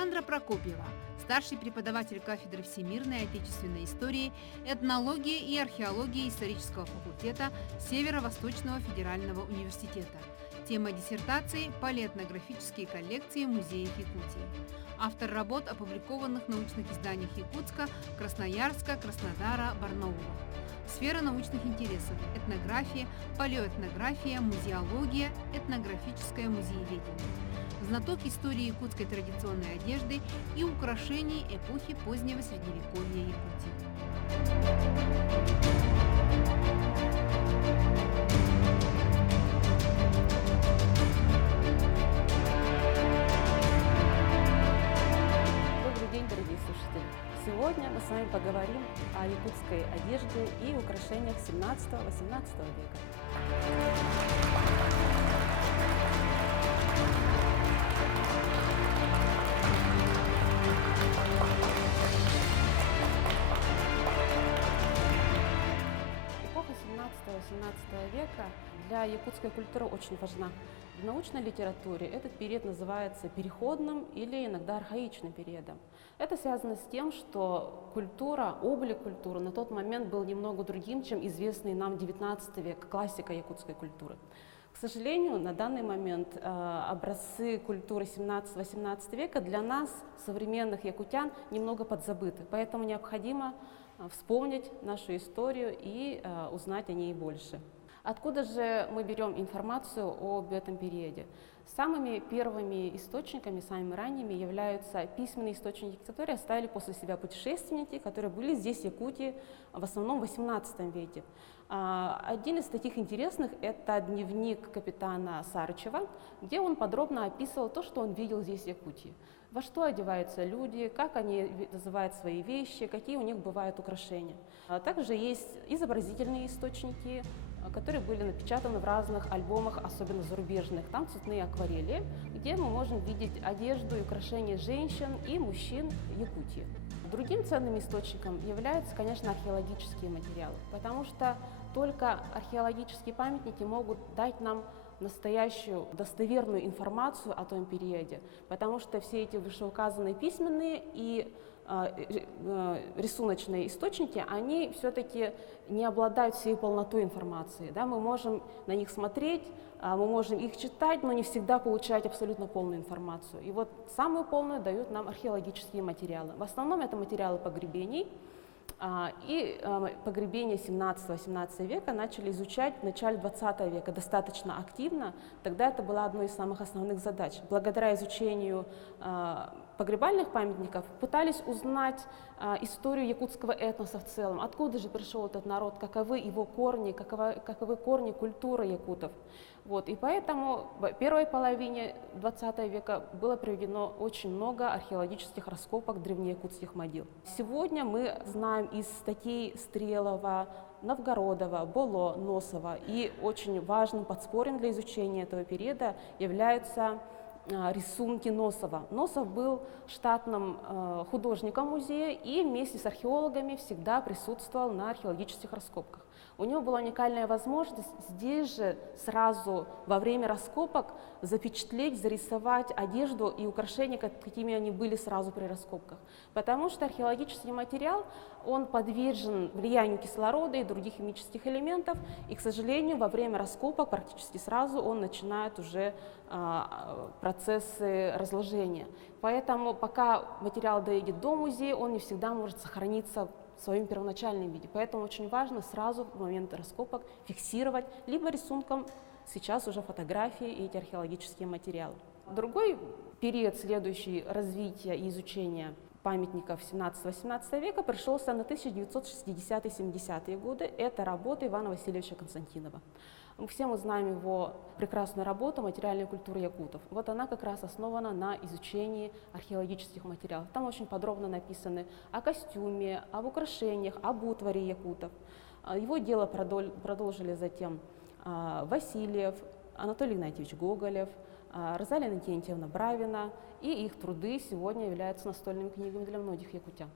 Александра Прокопьева, старший преподаватель кафедры всемирной и отечественной истории, этнологии и археологии исторического факультета Северо-Восточного федерального университета. Тема диссертации – палеоэтнографические коллекции в музеях Якутии. Автор работ, опубликованных в научных изданиях Якутска, Красноярска, Краснодара, Барнаула. Сфера научных интересов – этнография, палеоэтнография, музеология, этнографическое музееведение. Знаток истории якутской традиционной одежды и украшений эпохи позднего Средневековья Якутии. Добрый день, дорогие слушатели! Сегодня мы с вами поговорим о якутской одежде и украшениях 17-18 века. Эпоха 17-18 века для якутской культуры очень важна. В научной литературе этот период называется переходным или иногда архаичным периодом. Это связано с тем, что культура, облик культуры на тот момент был немного другим, чем известный нам 19 век, классика якутской культуры. К сожалению, на данный момент образцы культуры 17-18 века для нас, современных якутян, немного подзабыты, поэтому необходимо вспомнить нашу историю и узнать о ней больше. Откуда же мы берем информацию об этом периоде? Самыми первыми источниками, самыми ранними являются письменные источники, которые оставили после себя путешественники, которые были здесь, в Якутии, в основном в XVIII веке. Один из таких интересных – это дневник капитана Сарычева, где он подробно описывал то, что он видел здесь, в Якутии. Во что одеваются люди, как они называют свои вещи, какие у них бывают украшения. Также есть изобразительные источники, которые были напечатаны в разных альбомах, особенно зарубежных. Там цветные акварели, где мы можем видеть одежду и украшения женщин и мужчин Якутии. Другим ценным источником являются, конечно, археологические материалы, потому что только археологические памятники могут дать нам настоящую достоверную информацию о том периоде, потому что все эти вышеуказанные письменные и рисуночные источники, они все-таки не обладают всей полнотой информации. Да? Мы можем на них смотреть, мы можем их читать, но не всегда получать абсолютно полную информацию. И вот самую полную дают нам археологические материалы. В основном это материалы погребений. И погребения 17-18 века начали изучать в начале 20 века достаточно активно. Тогда это была одной из самых основных задач. Благодаря изучению погребальных памятников пытались узнать историю якутского этноса в целом, откуда же пришел этот народ, каковы его корни, каковы корни культуры якутов. Вот. И поэтому в первой половине 20 века было проведено очень много археологических раскопок древнеякутских могил. Сегодня мы знаем из статей Стрелова, Новгородова, Боло, Носова, и очень важным подспорьем для изучения этого периода являются рисунки Носова. Носов был штатным художником музея и вместе с археологами всегда присутствовал на археологических раскопках. У него была уникальная возможность здесь же сразу во время раскопок запечатлеть, зарисовать одежду и украшения, какими они были сразу при раскопках. Потому что археологический материал, он подвержен влиянию кислорода и других химических элементов, и, к сожалению, во время раскопок практически сразу он начинает уже процессы разложения. Поэтому пока материал доедет до музея, он не всегда может сохраниться в своем первоначальном виде. Поэтому очень важно сразу в момент раскопок фиксировать либо рисунком, сейчас уже фотографии и эти археологические материалы. Другой период, следующий развития и изучения памятников 17-18 века, пришелся на 1960-70-е годы. Это работа Ивана Васильевича Константинова. Все мы знаем его прекрасную работу «Материальная культура якутов». Вот она как раз основана на изучении археологических материалов. Там очень подробно написаны о костюме, об украшениях, об утвари якутов. Его дело продолжили затем Васильев, Анатолий Игнатьевич Гоголев, Розалия Иннокентьевна Бравина, и их труды сегодня являются настольными книгами для многих якутян.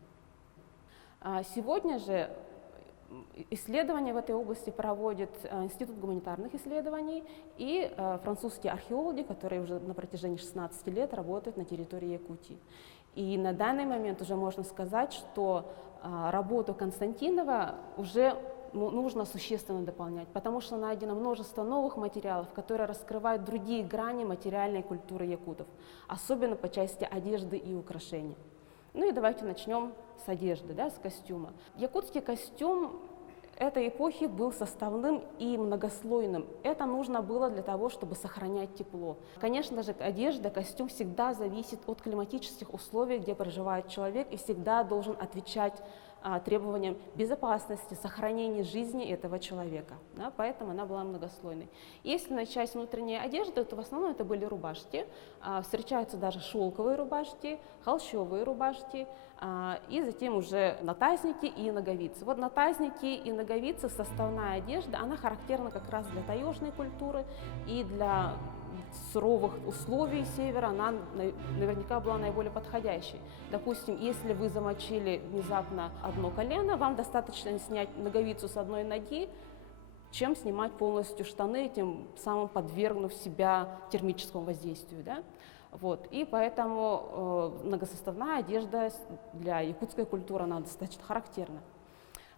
Сегодня же Исследования в этой области проводит Институт гуманитарных исследований и французские археологи, которые уже на протяжении 16 лет работают на территории Якутии. И на данный момент уже можно сказать, что работу Константинова уже нужно существенно дополнять, потому что найдено множество новых материалов, которые раскрывают другие грани материальной культуры якутов, особенно по части одежды и украшений. Ну и давайте начнем с одежды, да, с костюма. Якутский костюм этой эпохи был составным и многослойным. Это нужно было для того, чтобы сохранять тепло. Конечно же, одежда, костюм всегда зависит от климатических условий, где проживает человек, и всегда должен отвечать требованиям безопасности, сохранения жизни этого человека. Да, поэтому она была многослойной. Если начать с внутренней одежды, то в основном это были рубашки. Встречаются даже шелковые рубашки, холщовые рубашки, и затем уже натазники и ноговицы. Вот натазники и ноговицы, составная одежда, она характерна как раз для таежной культуры и для суровых условий севера, она наверняка была наиболее подходящей. Допустим, если вы замочили внезапно одно колено, вам достаточно снять ноговицу с одной ноги, чем снимать полностью штаны, тем самым подвергнув себя термическому воздействию. Да? Вот. И поэтому многосоставная одежда для якутской культуры, она достаточно характерна.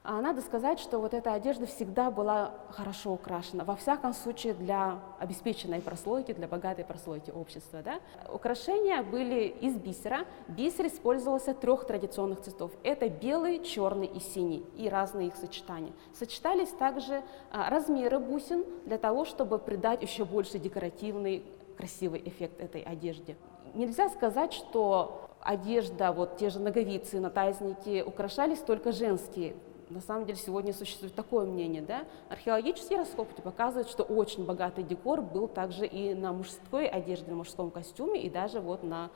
Надо сказать, что вот эта одежда всегда была хорошо украшена, во всяком случае для обеспеченной прослойки, для богатой прослойки общества. Да? Украшения были из бисера. Бисер использовался 3 традиционных цветов. Это белый, черный и синий, и разные их сочетания. Сочетались также размеры бусин для того, чтобы придать еще больше декоративный, красивый эффект этой одежде. Нельзя сказать, что одежда, вот те же ноговицы, натазники украшались только женские. На самом деле сегодня существует такое мнение, да? Археологические раскопки показывают, что очень богатый декор был также и на мужской одежде, на мужском костюме, и даже вот на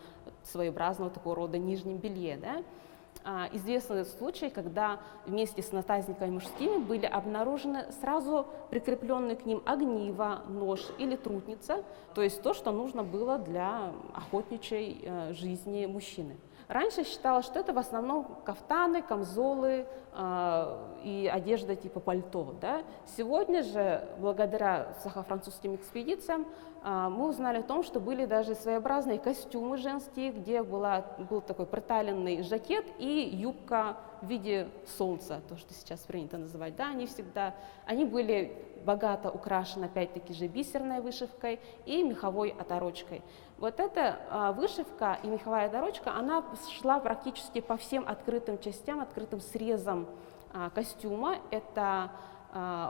своеобразного такого рода нижнем белье. Да? Известны случаи, когда вместе с натазниками мужскими были обнаружены сразу прикрепленные к ним огниво, нож или трутница, то есть то, что нужно было для охотничьей жизни мужчины. Раньше считалось, что это в основном кафтаны, камзолы и одежда типа пальто. Да? Сегодня же, благодаря сахо-французским экспедициям, мы узнали о том, что были даже своеобразные костюмы женские, где был такой приталенный жакет и юбка в виде солнца, то, что сейчас принято называть. Да? Они были богато украшены, опять-таки же, бисерной вышивкой и меховой оторочкой. Вот эта вышивка и меховая оторочка, она шла практически по всем открытым частям, открытым срезам костюма. Это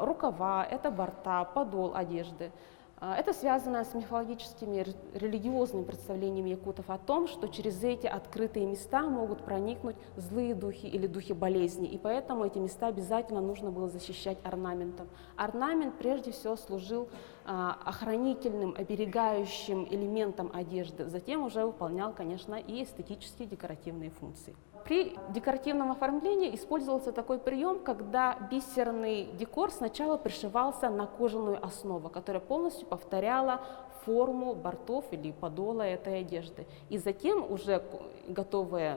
рукава, это борта, подол одежды. Это связано с мифологическими, религиозными представлениями якутов о том, что через эти открытые места могут проникнуть злые духи или духи болезни, и поэтому эти места обязательно нужно было защищать орнаментом. Орнамент прежде всего служил охранительным, оберегающим элементом одежды, затем уже выполнял, конечно, и эстетические декоративные функции. При декоративном оформлении использовался такой прием, когда бисерный декор сначала пришивался на кожаную основу, которая полностью повторяла форму бортов или подола этой одежды. И затем уже готовый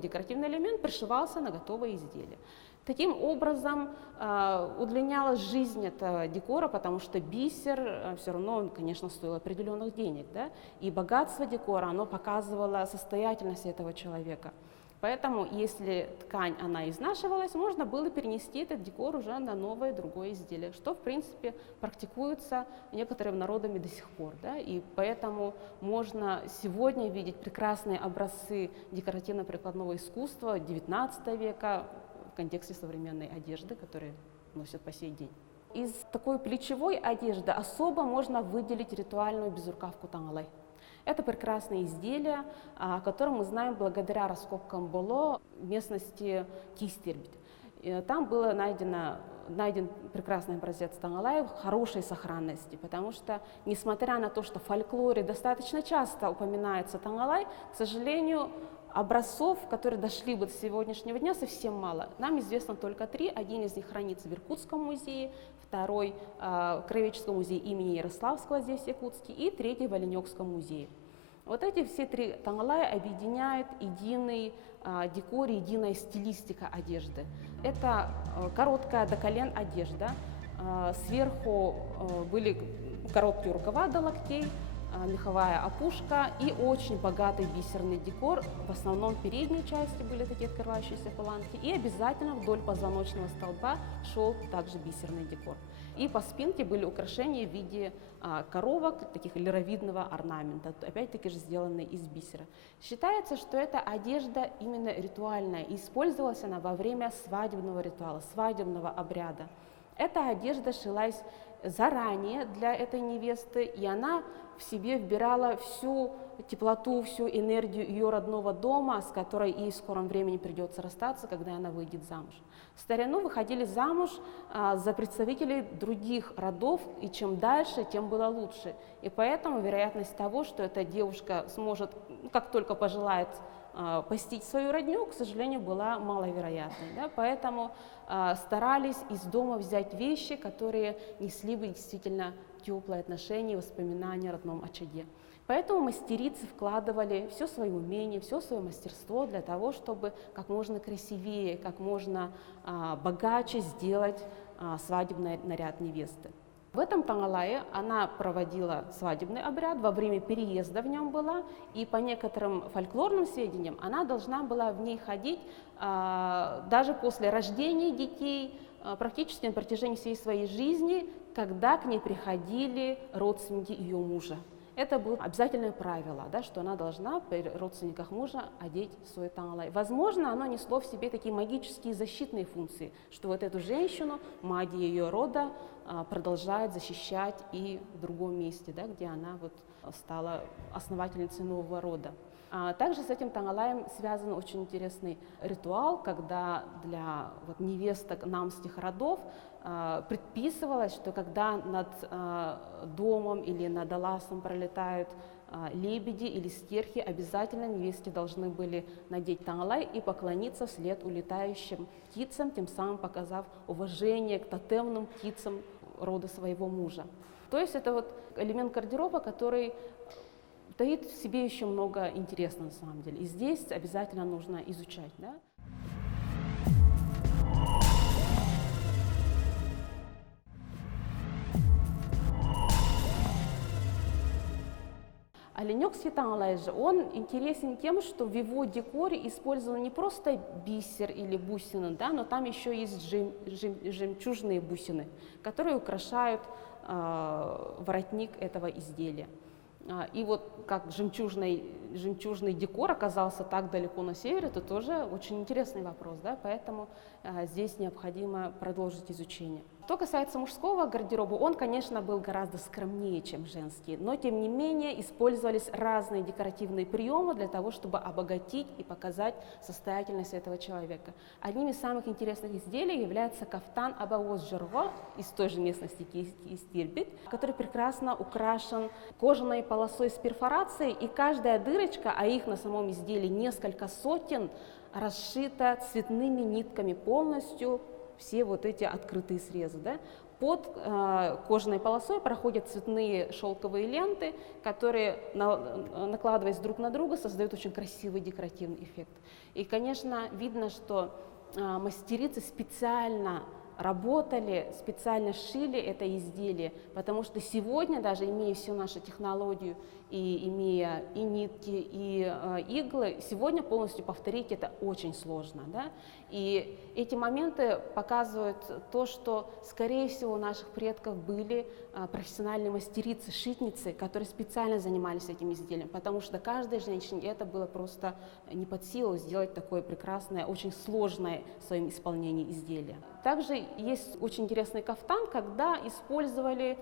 декоративный элемент пришивался на готовое изделие. Таким образом удлинялась жизнь этого декора, потому что бисер все равно, конечно, стоил определенных денег. Да? И богатство декора, оно показывало состоятельность этого человека. Поэтому, если ткань, она изнашивалась, можно было перенести этот декор уже на новое, другое изделие, что, в принципе, практикуется некоторыми народами до сих пор. Да? И поэтому можно сегодня видеть прекрасные образцы декоративно-прикладного искусства XIX века в контексте современной одежды, которые носят по сей день. Из такой плечевой одежды особо можно выделить ритуальную безрукавку тангалай. Это прекрасное изделие, о котором мы знаем благодаря раскопкам Боло в местности Кистербит. Там был найден прекрасный образец тангалай в хорошей сохранности, потому что, несмотря на то, что в фольклоре достаточно часто упоминается тангалай, к сожалению, образцов, которые дошли бы до сегодняшнего дня, совсем мало. Нам известно только 3. Один из них хранится в Иркутском музее, второй в Краеведческом музее имени Ярославского здесь, в Якутске, и третий в Оленёкском музее. Вот эти все три тангалая объединяют единый декор, единая стилистика одежды. Это короткая до колен одежда, сверху были короткие рукава до локтей, меховая опушка и очень богатый бисерный декор. В основном в передней части были такие открывающиеся фаланги, и обязательно вдоль позвоночного столба шел также бисерный декор. И по спинке были украшения в виде коровок, таких лировидного орнамента, опять-таки же сделанные из бисера. Считается, что эта одежда именно ритуальная, и использовалась она во время свадебного ритуала, свадебного обряда. Эта одежда шилась заранее для этой невесты, и она в себе вбирала всю теплоту, всю энергию ее родного дома, с которой ей в скором времени придется расстаться, когда она выйдет замуж. В старину выходили замуж за представителей других родов, и чем дальше, тем было лучше. И поэтому вероятность того, что эта девушка сможет, как только пожелает, постичь свою родню, к сожалению, была маловероятной. Да? Поэтому старались из дома взять вещи, которые несли бы действительно теплые отношения и воспоминания о родном очаге. Поэтому мастерицы вкладывали все свое умение, все свое мастерство для того, чтобы как можно красивее, как можно богаче сделать свадебный наряд невесты. В этом тангалае она проводила свадебный обряд, во время переезда в нем была, и по некоторым фольклорным сведениям она должна была в ней ходить даже после рождения детей, практически на протяжении всей своей жизни, когда к ней приходили родственники ее мужа. Это было обязательное правило, да, что она должна при родственниках мужа одеть свой тангалай. Возможно, оно несло в себе такие магические защитные функции, что вот эту женщину, мать ее рода, продолжает защищать и в другом месте, да, где она вот стала основательницей нового рода. Также с этим тангалаем связан очень интересный ритуал, когда для невесток намских родов предписывалось, что когда над домом или над аласом пролетают лебеди или стерхи, обязательно невесте должны были надеть тангалай и поклониться вслед улетающим птицам, тем самым показав уважение к тотемным птицам рода своего мужа. То есть это вот элемент гардероба, который таит в себе еще много интересного на самом деле. И здесь обязательно нужно изучать. Да? Оленёкский тангалай же, он интересен тем, что в его декоре использован не просто бисер или бусины, да, но там еще есть жемчужные бусины, которые украшают воротник этого изделия. И вот как жемчужный декор оказался так далеко на севере, это тоже очень интересный вопрос, да, поэтому здесь необходимо продолжить изучение. Что касается мужского гардероба, он, конечно, был гораздо скромнее, чем женский, но, тем не менее, использовались разные декоративные приемы для того, чтобы обогатить и показать состоятельность этого человека. Одним из самых интересных изделий является кафтан абауоз жорго из той же местности Кистирбит, который прекрасно украшен кожаной полосой с перфорацией, и каждая дырочка, а их на самом изделии несколько сотен, расшита цветными нитками полностью, все вот эти открытые срезы. Да? Под кожаной полосой проходят цветные шелковые ленты, которые, накладываясь друг на друга, создают очень красивый декоративный эффект. И, конечно, видно, что мастерицы специально работали, специально шили это изделие, потому что сегодня, даже имея всю нашу технологию, и имея и нитки, и иглы, сегодня полностью повторить это очень сложно. Да? И эти моменты показывают то, что, скорее всего, у наших предков были профессиональные мастерицы, шитницы, которые специально занимались этим изделием, потому что каждой женщине это было просто не под силу сделать такое прекрасное, очень сложное в своем исполнении изделие. Также есть очень интересный кафтан, когда использовали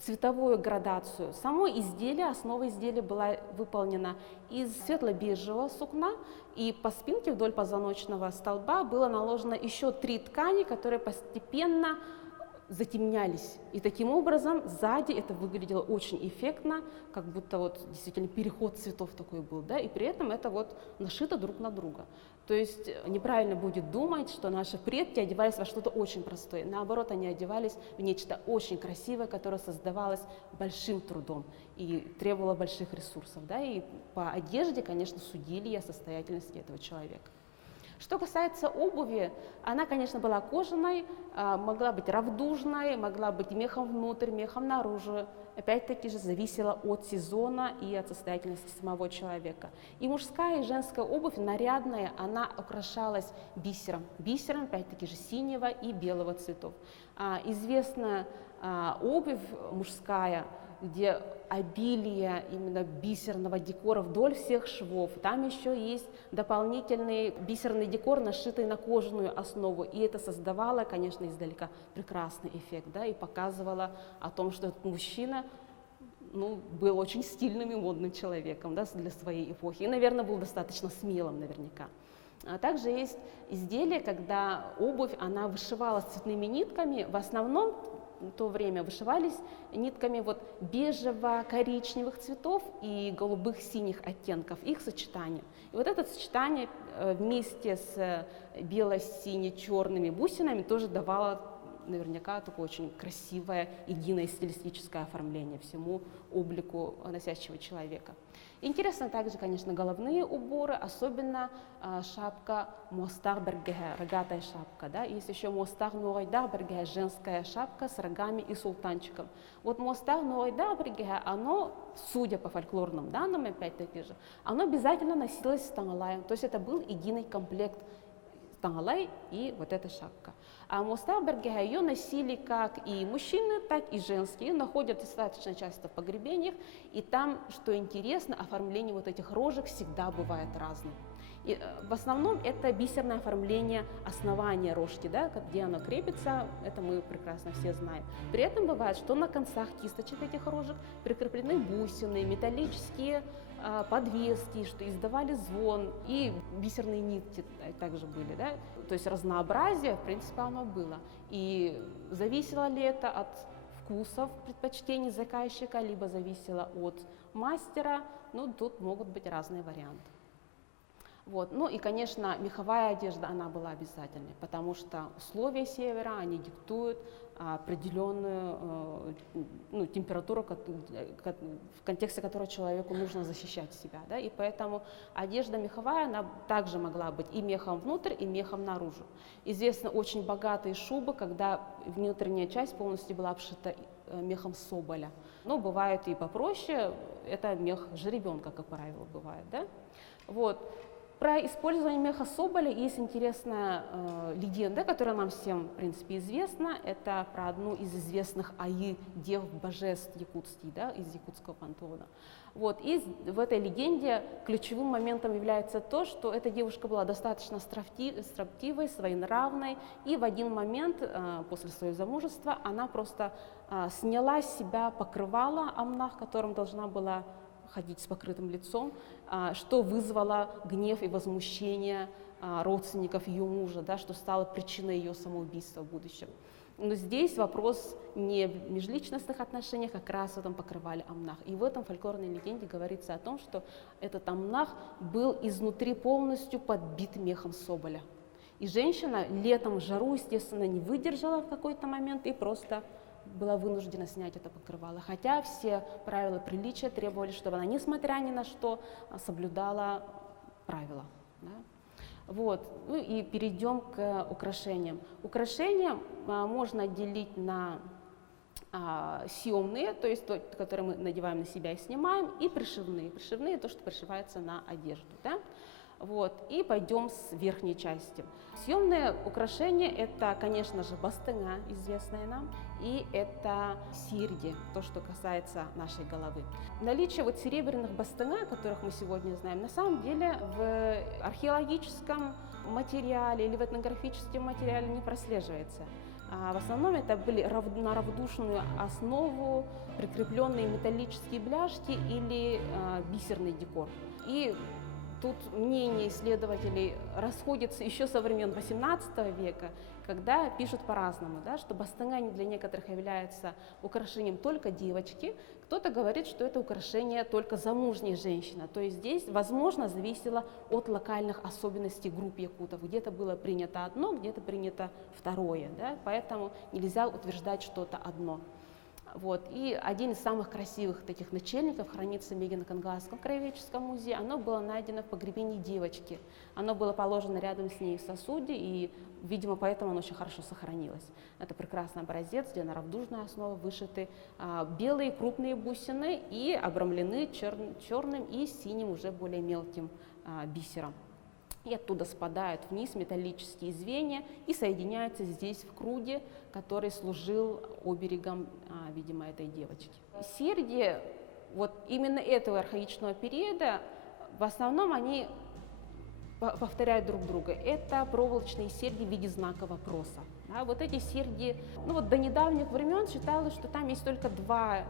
цветовую градацию. Само изделие, основа изделия была выполнена из светло-бежевого сукна, и по спинке вдоль позвоночного столба было наложено еще 3 ткани, которые постепенно затемнялись. И таким образом сзади это выглядело очень эффектно, как будто вот действительно переход цветов такой был, да, и при этом это вот нашито друг на друга. То есть неправильно будет думать, что наши предки одевались во что-то очень простое. Наоборот, они одевались в нечто очень красивое, которое создавалось большим трудом и требовало больших ресурсов, да, и по одежде, конечно, судили о состоятельности этого человека. Что касается обуви, она, конечно, была кожаной, могла быть равдужной, могла быть мехом внутрь, мехом наружу. Опять-таки же зависело от сезона и от состоятельности самого человека. И мужская, и женская обувь нарядная, она украшалась бисером. Бисером, опять-таки же, синего и белого цветов. Известна обувь мужская, где обилие именно бисерного декора вдоль всех швов. Там еще есть дополнительный бисерный декор, нашитый на кожаную основу. И это создавало, конечно, издалека прекрасный эффект, да, и показывало о том, что этот мужчина был очень стильным и модным человеком, да, для своей эпохи. И, наверное, был достаточно смелым наверняка. А также есть изделия, когда обувь, она вышивалась цветными нитками. В основном в то время вышивались нитками вот бежево-коричневых цветов и голубых синих оттенков, их сочетание. И вот это сочетание вместе с бело-сине-черными бусинами тоже давало наверняка такое очень красивое, единое стилистическое оформление всему облику носящего человека. Интересно также, конечно, головные уборы, особенно шапка муастар-бергеhe, рогатая шапка. Да? Есть еще муастар-нуайдар-бергеhe, женская шапка с рогами и султанчиком. Вот муастар-нуайдар-бергеhe, оно, судя по фольклорным данным, опять-таки же, оно обязательно носилось с тангалаем, то есть это был единый комплект тангалай и вот эта шапка. А муастар-бергеhe ее носили как и мужчины, так и женские, находят достаточно часто в погребениях, и там, что интересно, оформление вот этих рожек всегда бывает разным. И в основном это бисерное оформление основания рожки, да, где оно крепится, это мы прекрасно все знаем. При этом бывает, что на концах кисточек этих рожек прикреплены бусины, металлические подвески, что издавали звон, и бисерные нитки также были, да? То есть разнообразие, в принципе, оно было. И зависело ли это от вкусов, предпочтений заказчика, либо зависело от мастера, тут могут быть разные варианты. Вот. Ну и, конечно, меховая одежда, она была обязательной, потому что условия севера, они диктуют определенную температуру, в контексте которой человеку нужно защищать себя. Да? И поэтому одежда меховая, она также могла быть и мехом внутрь, и мехом наружу. Известны очень богатые шубы, когда внутренняя часть полностью была обшита мехом соболя. Но бывает и попроще, это мех жеребенка, как правило, бывает. Да? Вот. Про использование меха соболя есть интересная легенда, которая нам всем, в принципе, известна. Это про одну из известных дев божеств якутских, да, из якутского пантеона. Вот. И в этой легенде ключевым моментом является то, что эта девушка была достаточно строптивой, своенравной, и в один момент после своего замужества она просто сняла с себя покрывало амнах, которым должна была ходить с покрытым лицом, что вызвало гнев и возмущение родственников ее мужа, да, что стало причиной ее самоубийства в будущем. Но здесь вопрос не в межличностных отношениях, а как раз в этом покрывале амнах. И в этом фольклорной легенде говорится о том, что этот амнах был изнутри полностью подбит мехом соболя. И женщина летом в жару, естественно, не выдержала в какой-то момент и просто была вынуждена снять это покрывало, хотя все правила приличия требовали, чтобы она, несмотря ни на что, соблюдала правила. Да? Вот. Ну и перейдем к украшениям. Украшения можно отделить на съемные, то есть то, которые мы надеваем на себя и снимаем, и пришивные. Пришивные — то, что пришивается на одежду. Да? Вот. И пойдем с верхней части. Съемные украшения — это, конечно же, бастыня, известная нам, и это серьги, то, что касается нашей головы. Наличие вот серебряных бастыня, которых мы сегодня знаем, на самом деле в археологическом материале или в этнографическом материале не прослеживается. В основном это были на равнодушную основу прикрепленные металлические бляшки или бисерный декор. И Тут мнения исследователей расходятся еще со времен XVIII века, когда пишут по-разному, да, что бастыня для некоторых является украшением только девочки, кто-то говорит, что это украшение только замужней женщины. То есть здесь, возможно, зависело от локальных особенностей групп якутов. Где-то было принято одно, где-то принято второе, да, поэтому нельзя утверждать что-то одно. Вот. И один из самых красивых таких начальников хранится в Мегино-Кангасском краеведческом музее. Оно было найдено в погребении девочки. Оно было положено рядом с ней в сосуде, и, видимо, поэтому оно очень хорошо сохранилось. Это прекрасный образец, где на равдужной основе вышиты белые крупные бусины и обрамлены черным и синим уже более мелким бисером. И оттуда спадают вниз металлические звенья и соединяются здесь в круге, который служил оберегом, видимо, этой девочки. Серьги вот именно этого архаичного периода, в основном они повторяют друг друга. Это проволочные серьги в виде знака вопроса. Да, вот эти серьги, ну вот до недавних времен считалось, что там есть только два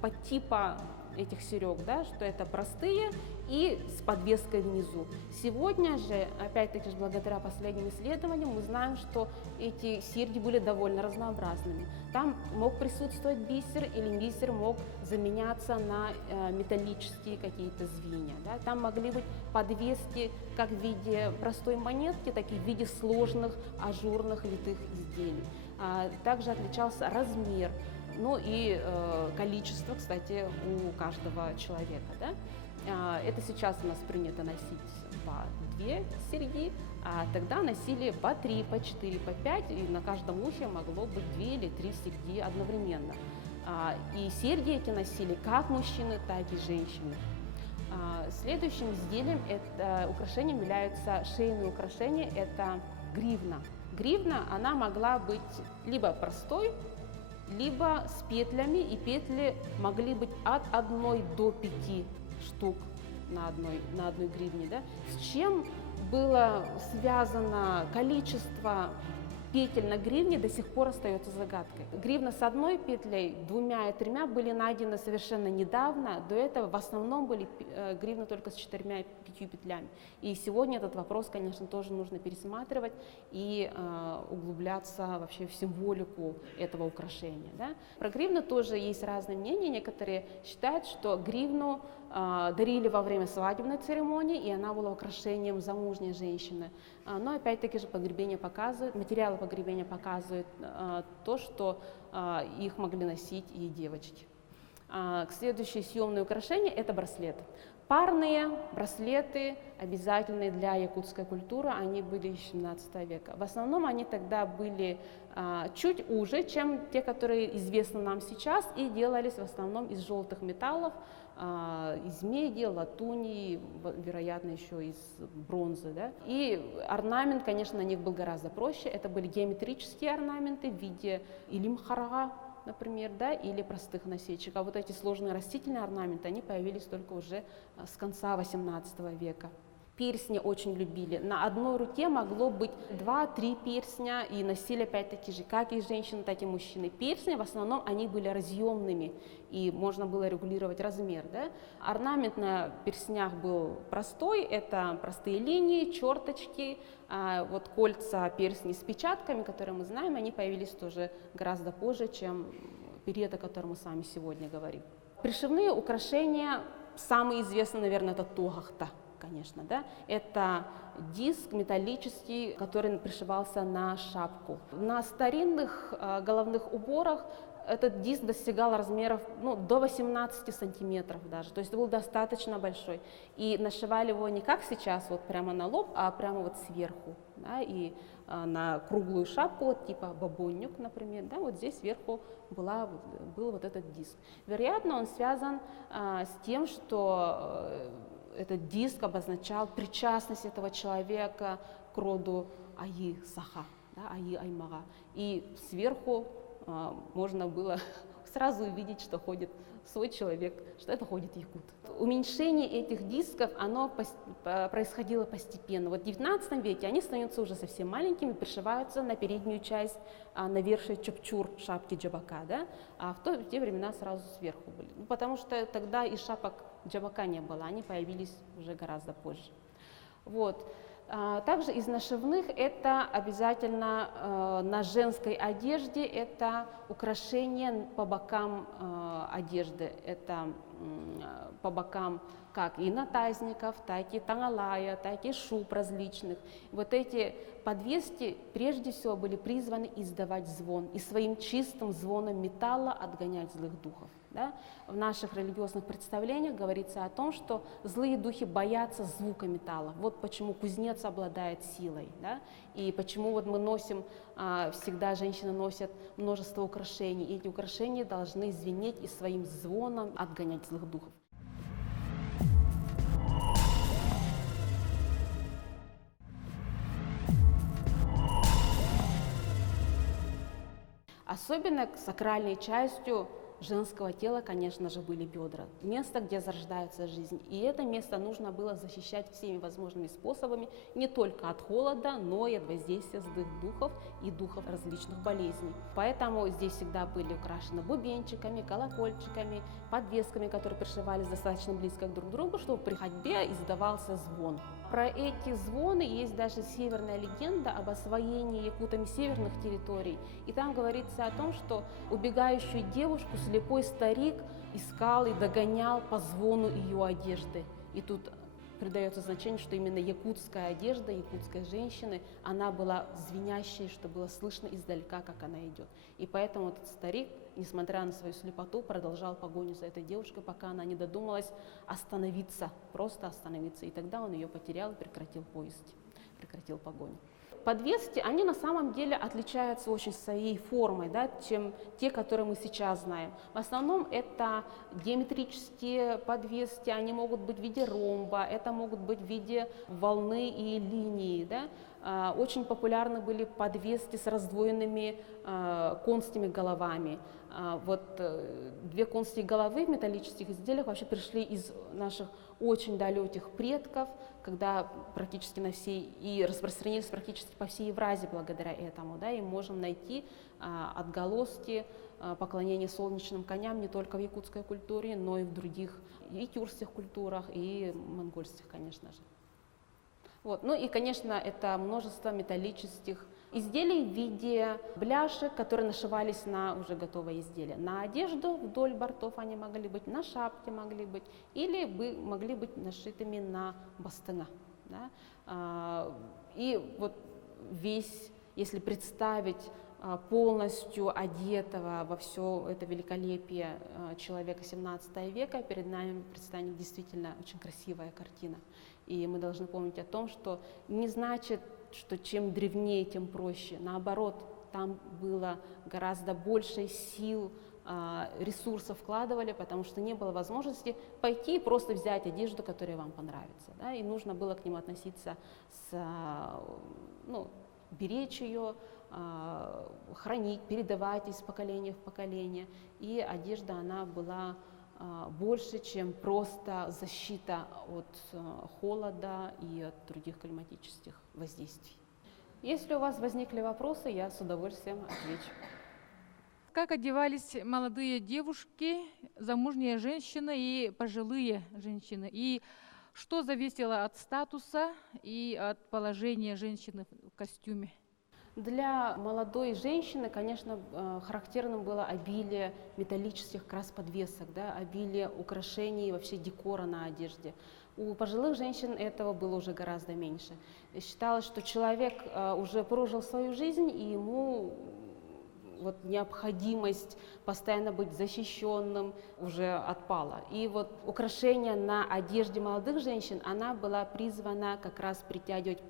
подтипа этих серег, да, что это простые и с подвеской внизу. Сегодня же, опять-таки, благодаря последним исследованиям, мы знаем, что эти серьги были довольно разнообразными. Там мог присутствовать бисер, или бисер мог заменяться на металлические какие-то звенья. Да. Там могли быть подвески как в виде простой монетки, так и в виде сложных ажурных литых изделий. Также отличался размер. Ну и количество, кстати, у каждого человека. Да? Это сейчас у нас принято носить по 2 серьги, а тогда носили по 3, по 4, по 5, и на каждом ухе могло быть 2 или 3 серьги одновременно. И серьги эти носили как мужчины, так и женщины. Следующим изделием, украшением являются шейные украшения, это гривна. Гривна, она могла быть либо простой, либо с петлями, и петли могли быть от 1 до 5 штук на одной гривне. Да? С чем было связано количество петель на гривне, до сих пор остается загадкой. Гривна с 1 петлей, 2 и 3 были найдены совершенно недавно. До этого в основном были гривны только с 4 и 5 петлями. И сегодня этот вопрос, конечно, тоже нужно пересматривать и углубляться вообще в символику этого украшения. Да? Про гривну тоже есть разные мнения. Некоторые считают, что гривну дарили во время свадебной церемонии, и она была украшением замужней женщины. Но опять-таки же материалы погребения показывают то, что их могли носить и девочки. Следующее съемное украшение – это браслет. Парные браслеты, обязательные для якутской культуры, они были из XVII века. В основном они тогда были чуть уже, чем те, которые известны нам сейчас, и делались в основном из желтых металлов, из меди, латуни, вероятно, еще из бронзы. Да? И орнамент, конечно, на них был гораздо проще. Это были геометрические орнаменты в виде илимхара, например, да, или простых насечек. А вот эти сложные растительные орнаменты, они появились только уже с конца XVIII века. Перстни очень любили. На одной руке могло быть 2-3 перстня, и носили опять-таки же как и женщины, так и мужчины. Перстни в основном они были разъемными, и можно было регулировать размер. Да? Орнамент на перстнях был простой, это простые линии, черточки, вот кольца перстней с печатками, которые мы знаем, они появились тоже гораздо позже, чем период, о котором мы с вами сегодня говорим. Пришивные украшения, самые известные, наверное, это тогахта. Конечно, да? Это диск металлический, который пришивался на шапку. На старинных головных уборах этот диск достигал размеров до 18 сантиметров даже, то есть был достаточно большой. И нашивали его не как сейчас, вот прямо на лоб, а прямо вот сверху. Да? И на круглую шапку, вот, типа бабонюк, например, да? Вот здесь сверху был вот этот диск. Вероятно, он связан с тем, что этот диск обозначал причастность этого человека к роду Аи-Саха, да, Аи-Аймага. И сверху можно было сразу увидеть, что ходит свой человек, что это ходит якут. Уменьшение этих дисков, оно происходило постепенно. Вот в XIX веке они становятся уже совсем маленькими, пришиваются на переднюю часть, навершие чопчур, шапки джабака, да? А в те времена сразу сверху были. Потому что тогда и шапок джабака не было, они появились уже гораздо позже. Вот. Также из нашивных это обязательно на женской одежде это украшения по бокам одежды, это по бокам как и натазников, так и тангалая, так и шуб различных. Вот эти подвески прежде всего были призваны издавать звон и своим чистым звоном металла отгонять злых духов. Да? В наших религиозных представлениях говорится о том, что злые духи боятся звука металла. Вот почему кузнец обладает силой. Да? И почему вот мы носим, всегда женщины носят множество украшений. И эти украшения должны звенеть и своим звоном отгонять злых духов. Особенно сакральной частью женского тела, конечно же, были бедра. Место, где зарождается жизнь. И это место нужно было защищать всеми возможными способами, не только от холода, но и от воздействия злых духов и духов различных болезней. Поэтому здесь всегда были украшены бубенчиками, колокольчиками, подвесками, которые пришивались достаточно близко друг к другу, чтобы при ходьбе издавался звон. Про эти звоны есть даже северная легенда об освоении якутами северных территорий. И там говорится о том, что убегающую девушку слепой старик искал и догонял по звону ее одежды. И тут придается значение, что именно якутская одежда, якутской женщины, она была звенящей, что было слышно издалека, как она идет. И поэтому этот старик, несмотря на свою слепоту, продолжал погоню за этой девушкой, пока она не додумалась остановиться, просто остановиться. И тогда он ее потерял и прекратил поиски, прекратил погоню. Подвески, они на самом деле отличаются очень своей формой, да, чем те, которые мы сейчас знаем. В основном это геометрические подвески, они могут быть в виде ромба, это могут быть в виде волны и линии. Да. Очень популярны были подвески с раздвоенными конскими головами. Вот две конские головы в металлических изделиях вообще пришли из наших очень далеких предков, когда практически на всей, и распространились практически по всей Евразии благодаря этому, да, и можем найти отголоски поклонения солнечным коням не только в якутской культуре, но и в других и тюркских культурах, и монгольских, конечно же. Вот. Ну и, конечно, это множество металлических изделий в виде бляшек, которые нашивались на уже готовое изделие. На одежду вдоль бортов они могли быть, на шапке могли быть, или могли быть нашитыми на бастыга. Да? И вот весь, если представить полностью одетого во все это великолепие человека 17 века, перед нами предстанет действительно очень красивая картина. И мы должны помнить о том, что не значит, что чем древнее, тем проще. Наоборот, там было гораздо больше сил, ресурсов вкладывали, потому что не было возможности пойти и просто взять одежду, которая вам понравится. Да? И нужно было к ним относиться, беречь ее, хранить, передавать из поколения в поколение. И одежда, она была больше, чем просто защита от холода и от других климатических воздействий. Если у вас возникли вопросы, я с удовольствием отвечу. Как одевались молодые девушки, замужние женщины и пожилые женщины? И что зависело от статуса и от положения женщины в костюме? Для молодой женщины, конечно, характерным было обилие металлических подвесок, да, обилие украшений и вообще декора на одежде. У пожилых женщин этого было уже гораздо меньше. Считалось, что человек уже прожил свою жизнь, и ему вот необходимость постоянно быть защищенным уже отпала. И вот украшение на одежде молодых женщин, она была призвана как раз притягивать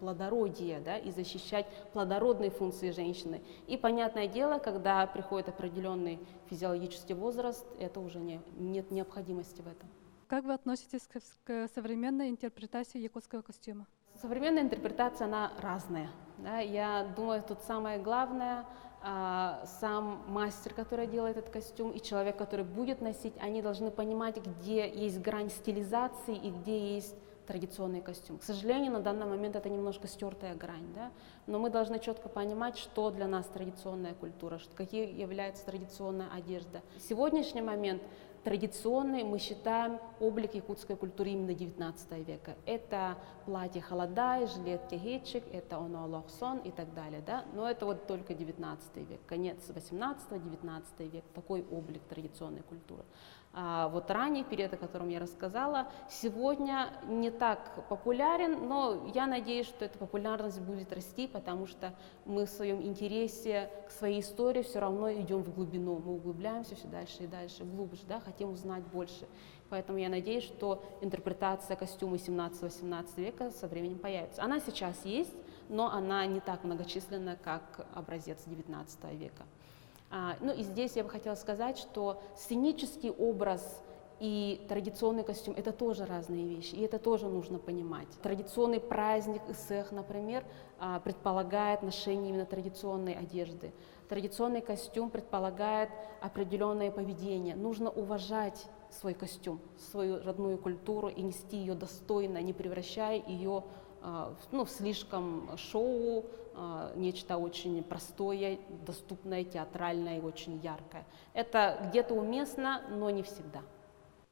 плодородие, да, и защищать плодородные функции женщины. И понятное дело, когда приходит определенный физиологический возраст, это уже нет необходимости в этом. Как вы относитесь к современной интерпретации якутского костюма? Современная интерпретация, она разная. Да? Я думаю, тут самое главное, сам мастер, который делает этот костюм, и человек, который будет носить, они должны понимать, где есть грань стилизации и где есть традиционный костюм. К сожалению, на данный момент это немножко стертая грань, да? Но мы должны четко понимать, что для нас традиционная культура, какие является традиционная одежда. В сегодняшний момент традиционный мы считаем облик якутской культуры именно 19 века. Это платье халадай, жилет кегечик, это онолохсон и так далее. Да? Но это вот только 19 век, конец 18-19 век, такой облик традиционной культуры. А вот ранний период, о котором я рассказала, сегодня не так популярен, но я надеюсь, что эта популярность будет расти, потому что мы в своем интересе к своей истории все равно идем в глубину, мы углубляемся все дальше и дальше, глубже, да, хотим узнать больше. Поэтому я надеюсь, что интерпретация костюма 17-18 века со временем появится. Она сейчас есть, но она не так многочисленна, как образец 19 века. Ну и здесь я бы хотела сказать, что сценический образ и традиционный костюм – это тоже разные вещи, и это тоже нужно понимать. Традиционный праздник Исэх, например, предполагает ношение именно традиционной одежды. Традиционный костюм предполагает определенное поведение. Нужно уважать свой костюм, свою родную культуру и нести ее достойно, не превращая ее в слишком шоу, нечто очень простое, доступное, театральное и очень яркое. Это где-то уместно, но не всегда.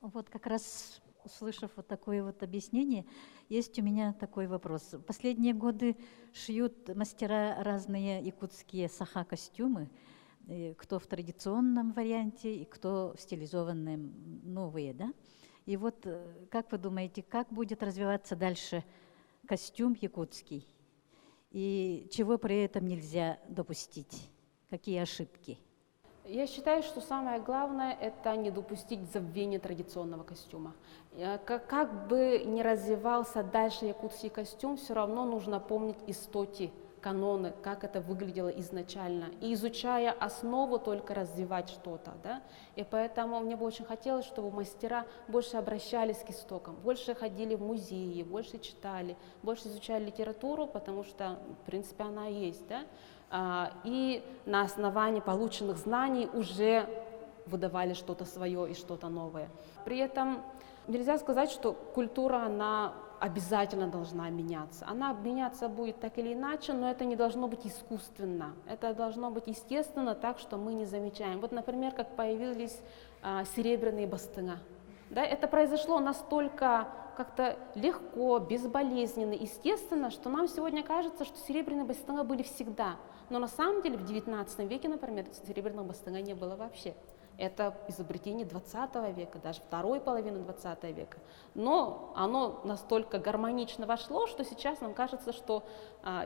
Вот как раз услышав вот такое вот объяснение, есть у меня такой вопрос. В последние годы шьют мастера разные якутские саха-костюмы, кто в традиционном варианте и кто в стилизованном новые, да? И вот как вы думаете, как будет развиваться дальше костюм якутский? И чего при этом нельзя допустить? Какие ошибки? Я считаю, что самое главное – это не допустить забвения традиционного костюма. Как бы ни развивался дальше якутский костюм, все равно нужно помнить истоки, каноны, как это выглядело изначально. И изучая основу, только развивать что-то. Да? И поэтому мне бы очень хотелось, чтобы мастера больше обращались к истокам, больше ходили в музеи, больше читали, больше изучали литературу, потому что, в принципе, она есть. Да? И на основании полученных знаний уже выдавали что-то свое и что-то новое. При этом нельзя сказать, что культура, она обязательно должна меняться. Она меняться будет так или иначе, но это не должно быть искусственно. Это должно быть естественно, так что мы не замечаем. Вот, например, как появились серебряные бастыга. Да, это произошло настолько как-то легко, безболезненно, естественно, что нам сегодня кажется, что серебряные бастыга были всегда. Но на самом деле в 19 веке, например, серебряного бастыга не было вообще. Это изобретение 20 века, даже второй половины 20 века. Но оно настолько гармонично вошло, что сейчас нам кажется, что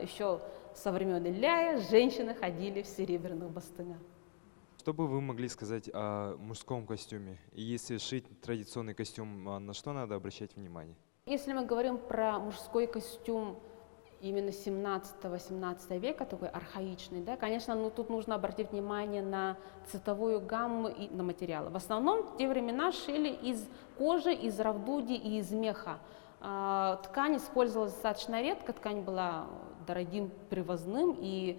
еще со времен Ильяя женщины ходили в серебряных бастыгах. Что бы вы могли сказать о мужском костюме? И если шить традиционный костюм, на что надо обращать внимание? Если мы говорим про мужской костюм именно 17-18 века, такой архаичный, да, конечно, тут нужно обратить внимание на цветовую гамму и на материалы. В основном в те времена шили из кожи, из равдуди и из меха. Ткань использовалась достаточно редко, ткань была дорогим привозным, и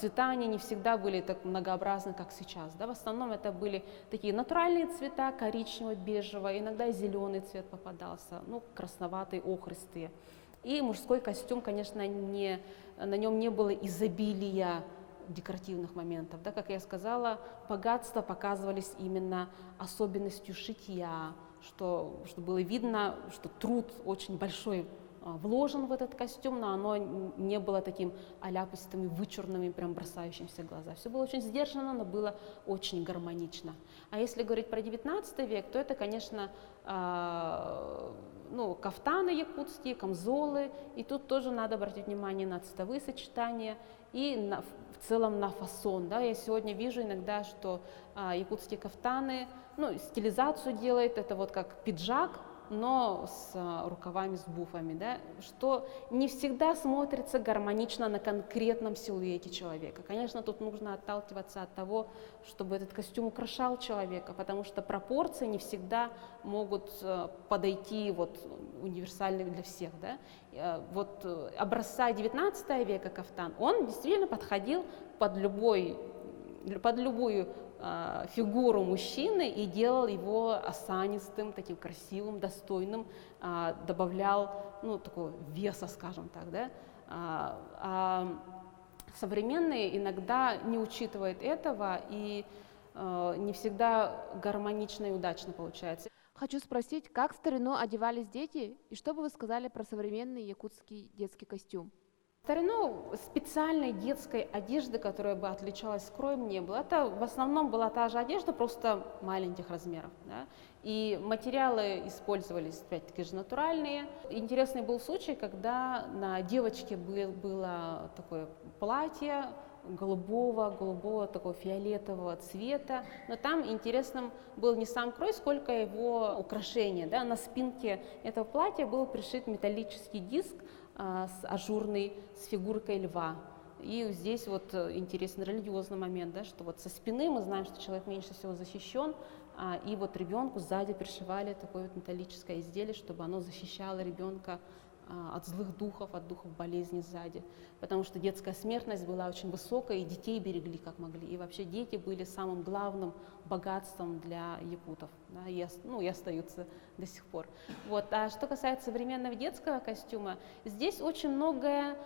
цвета они не всегда были так многообразны, как сейчас. Да? В основном это были такие натуральные цвета, коричнево-бежевый, иногда и зеленый цвет попадался, красноватый, охристые. И мужской костюм, конечно, на нем не было изобилия декоративных моментов. Да? Как я сказала, богатства показывались именно особенностью шитья, что было видно, что труд очень большой вложен в этот костюм, но оно не было таким аляпистым и вычурным, и прям бросающимся в глаза. Все было очень сдержанно, но было очень гармонично. А если говорить про 19 век, то это, конечно, кафтаны якутские, камзолы, и тут тоже надо обратить внимание на цветовые сочетания и в целом на фасон. Да? Я сегодня вижу иногда, что якутские кафтаны, стилизацию делает, это вот как пиджак, но с рукавами, с буфами, да, что не всегда смотрится гармонично на конкретном силуэте человека. Конечно, тут нужно отталкиваться от того, чтобы этот костюм украшал человека, потому что пропорции не всегда могут подойти универсальны для всех. Да. Вот образца 19 века кафтан, он действительно подходил под любую фигуру мужчины и делал его осанистым, таким красивым, достойным, добавлял такого веса, скажем так. Да? Современные иногда не учитывают этого, и не всегда гармонично и удачно получается. Хочу спросить, как в старину одевались дети, и что бы вы сказали про современный якутский детский костюм? В старину специальной детской одежды, которая бы отличалась кроем, не было. Это в основном была та же одежда, просто маленьких размеров. Да? И материалы использовались, опять-таки же, натуральные. Интересный был случай, когда на девочке было такое платье голубого, такого фиолетового цвета. Но там интересным был не сам крой, сколько его украшение. Да? На спинке этого платья был пришит металлический диск ажурный с фигуркой льва. И здесь вот интересный религиозный момент, да, что вот со спины мы знаем, что человек меньше всего защищен, и вот ребенку сзади пришивали такое вот металлическое изделие, чтобы оно защищало ребенка от злых духов, от духов болезни сзади. Потому что детская смертность была очень высокая, и детей берегли как могли. И вообще дети были самым главным богатством для якутов, да, и остаются до сих пор. Вот. А что касается современного детского костюма, здесь очень многое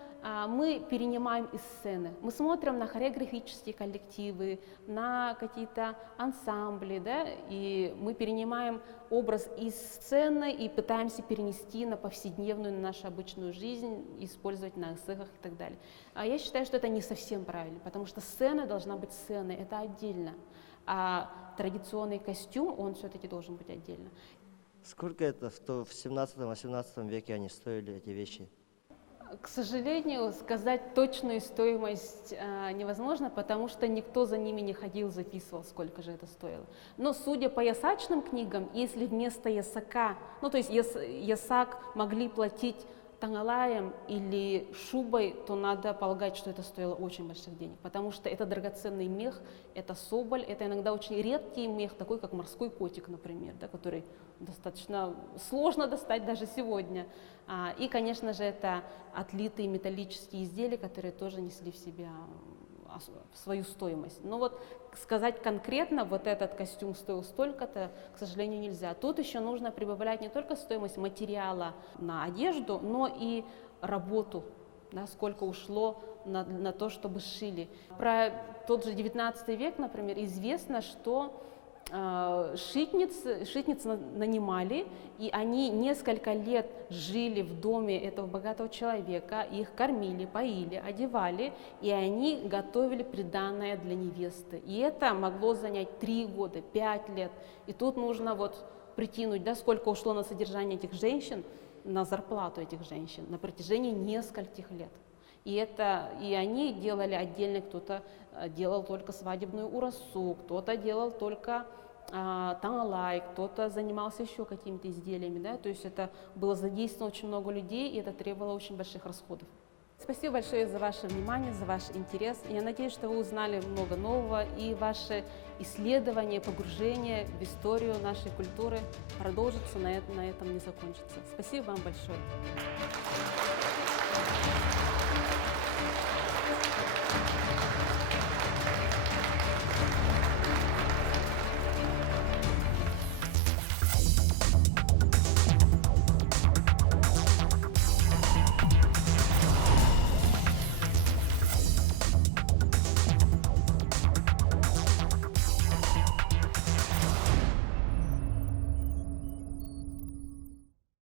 мы перенимаем из сцены. Мы смотрим на хореографические коллективы, на какие-то ансамбли, да, и мы перенимаем образ из сцены и пытаемся перенести на повседневную, на нашу обычную жизнь, использовать на эссэах и так далее. А я считаю, что это не совсем правильно, потому что сцена должна быть сценой, это отдельно, а традиционный костюм, он все-таки должен быть отдельно. Сколько это, что в 17-18 веке они стоили, эти вещи? К сожалению, сказать точную стоимость невозможно, потому что никто за ними не ходил, записывал, сколько же это стоило. Но судя по ясачным книгам, если вместо ясака, ну то есть ясак могли платить тангалаем или шубой, то надо полагать, что это стоило очень больших денег, потому что это драгоценный мех, это соболь, это иногда очень редкий мех, такой как морской котик, например, да, который достаточно сложно достать даже сегодня. И, конечно же, это отлитые металлические изделия, которые тоже несли в себя свою стоимость. Но вот сказать конкретно, вот этот костюм стоил столько-то, к сожалению, нельзя. Тут еще нужно прибавлять не только стоимость материала на одежду, но и работу, да, сколько ушло на то, чтобы сшили. Про тот же 19 век, например, известно, что шитниц нанимали, и они несколько лет жили в доме этого богатого человека, их кормили, поили, одевали, и они готовили приданое для невесты. И это могло занять 3 года, 5 лет. И тут нужно вот прикинуть, да, сколько ушло на содержание этих женщин, на зарплату этих женщин на протяжении нескольких лет. И они делали отдельно, кто-то делал только свадебную урасу, кто-то делал только тангалай, кто-то занимался еще какими-то изделиями, да, то есть это было задействовано очень много людей, и это требовало очень больших расходов. Спасибо большое за ваше внимание, за ваш интерес. Я надеюсь, что вы узнали много нового, и ваше исследование, погружение в историю нашей культуры продолжится, на этом не закончится. Спасибо вам большое.